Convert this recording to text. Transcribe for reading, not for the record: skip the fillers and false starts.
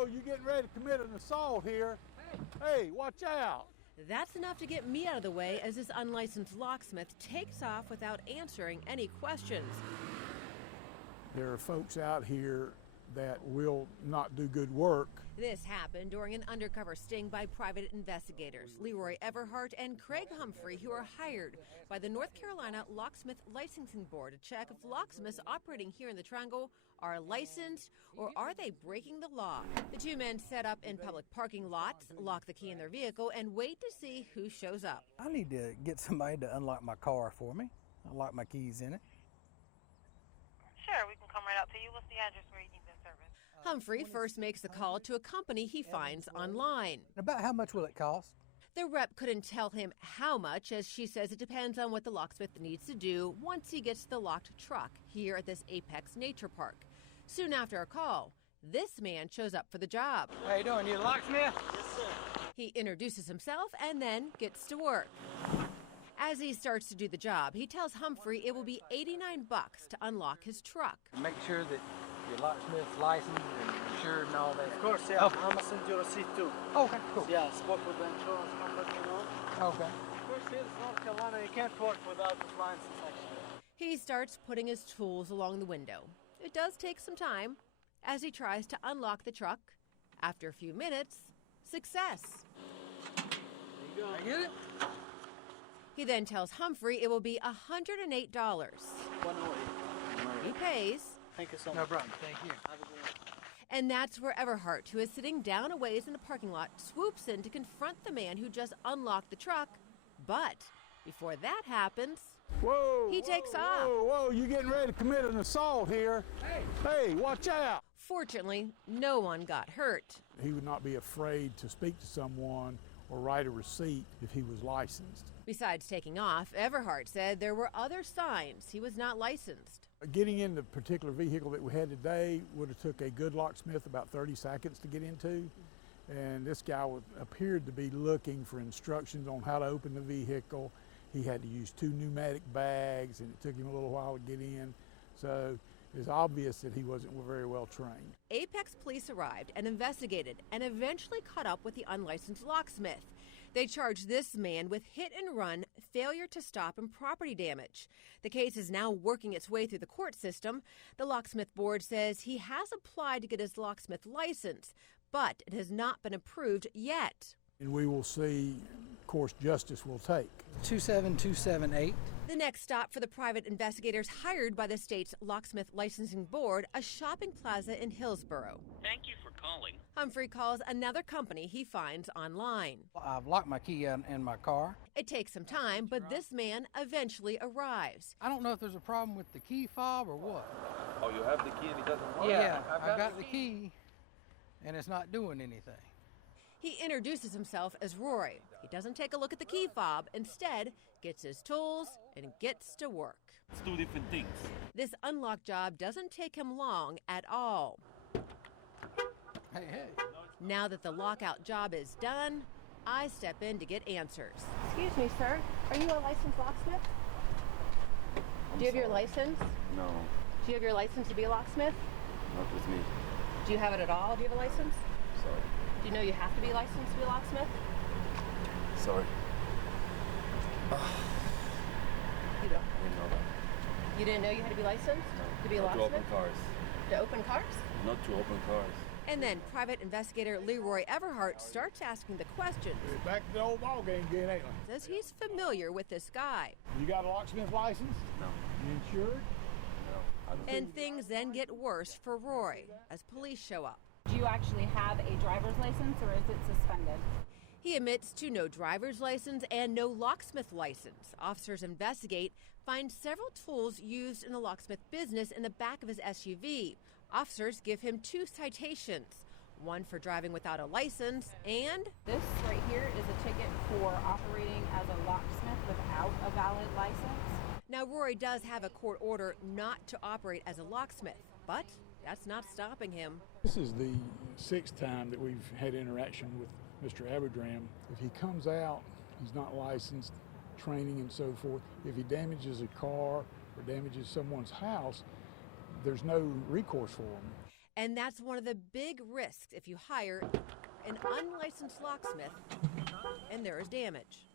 whoa, you're getting ready to commit an assault here. Hey, watch out. That's enough to get me out of the way as this unlicensed locksmith takes off without answering any questions. There are folks out here that will not do good work. This happened during an undercover sting by private investigators, Leroy Everhart and Craig Humphrey, who are hired by the North Carolina Locksmith Licensing Board to check if locksmiths operating here in the Triangle are licensed or are they breaking the law. The two men set up in public parking lots, lock the key in their vehicle, and wait to see who shows up. I need to get somebody to unlock my car for me. I lock my keys in it. Sure, we can come right out to you. What's the address where you need the service? Humphrey first makes the call to a company he finds online. About how much will it cost? The rep couldn't tell him how much, as she says it depends on what the locksmith needs to do once he gets the locked truck here at this Apex Nature Park. Soon after our call, this man shows up for the job. How you doing? You a locksmith? Yes, sir. He introduces himself and then gets to work. As he starts to do the job, he tells Humphrey it will be $89 to unlock his truck. Make sure that your locksmith's licensed and insured and all that. Of course, yeah. I'm gonna send you a receipt too. Okay, cool. Yeah, I spoke with the insurance company, you know. Okay. Of course, here in North Carolina, you can't work without this license, actually. He starts putting his tools along the window. It does take some time as he tries to unlock the truck. After a few minutes, success. There you go. I get it? He then tells Humphrey it will be $108. 108. He pays, Thank you so No much. problem. Thank you. Have a good one. and that's where Everhart, who is sitting down a ways in the parking lot, swoops in to confront the man who just unlocked the truck. But before that happens, Whoa, He takes off. Whoa, you're getting ready to commit an assault here. Hey, watch out. fortunately, no one got hurt. He would not be afraid to speak to someone or write a receipt if he was licensed. Besides taking off, Everhart said there were other signs he was not licensed. Getting in the particular vehicle that we had today would have took a good locksmith about 30 seconds to get into. And this guy appeared to be looking for instructions on how to open the vehicle. He had to use 2 pneumatic bags, and it took him a little while to get in. So it's obvious that he wasn't very well trained. Apex police arrived and investigated and eventually caught up with the unlicensed locksmith. They charged this man with hit and run, failure to stop, and property damage. The case is now working its way through the court system. The locksmith board says he has applied to get his locksmith license, but it has not been approved yet. And we will see, of course, justice will take. 27278. The next stop for the private investigators hired by the state's Locksmith Licensing Board, a shopping plaza in Hillsborough. Thank you for calling. Humphrey calls another company he finds online. I've locked my key in my car. It takes some time, but this man eventually arrives. I don't know if there's a problem with the key fob or what. Oh, you have the key and it doesn't work? Yeah, I've got the key and it's not doing anything. He introduces himself as Roy. He doesn't take a look at the key fob, instead gets his tools and gets to work. It's 2 different things. This unlock job doesn't take him long at all. Hey. Now that the lockout job is done, I step in to get answers. Excuse me, sir. Are you a licensed locksmith? Do you have your license? No, Do you have your license to be a locksmith? not with me. Do you have it at all? Do you have a license? Sorry. Do you know you have to be licensed to be a locksmith? Sorry. You don't. I didn't know that. You didn't know you had to be licensed to be a Not to locksmith? open cars. To open cars? Not to open cars. And then private investigator Leroy Everhart starts asking the questions. Back to the old ball game again, ain't we? Says he's familiar with this guy. You got a locksmith license? No. You insured? No. I don't And things then get worse for Roy as police show up. Do you actually have a driver's license or is it suspended? He admits to no driver's license and no locksmith license. Officers investigate, find several tools used in the locksmith business in the back of his SUV. Officers give him 2 citations, one for driving without a license and This right here is a ticket for operating as a locksmith without a valid license. now Roy does have a court order not to operate as a locksmith, but that's not stopping him. This is the 6th time that we've had interaction with Mr. Aberdram. If he comes out, he's not licensed, training and so forth. If he damages a car or damages someone's house, there's no recourse for him. And that's one of the big risks if you hire an unlicensed locksmith and there is damage.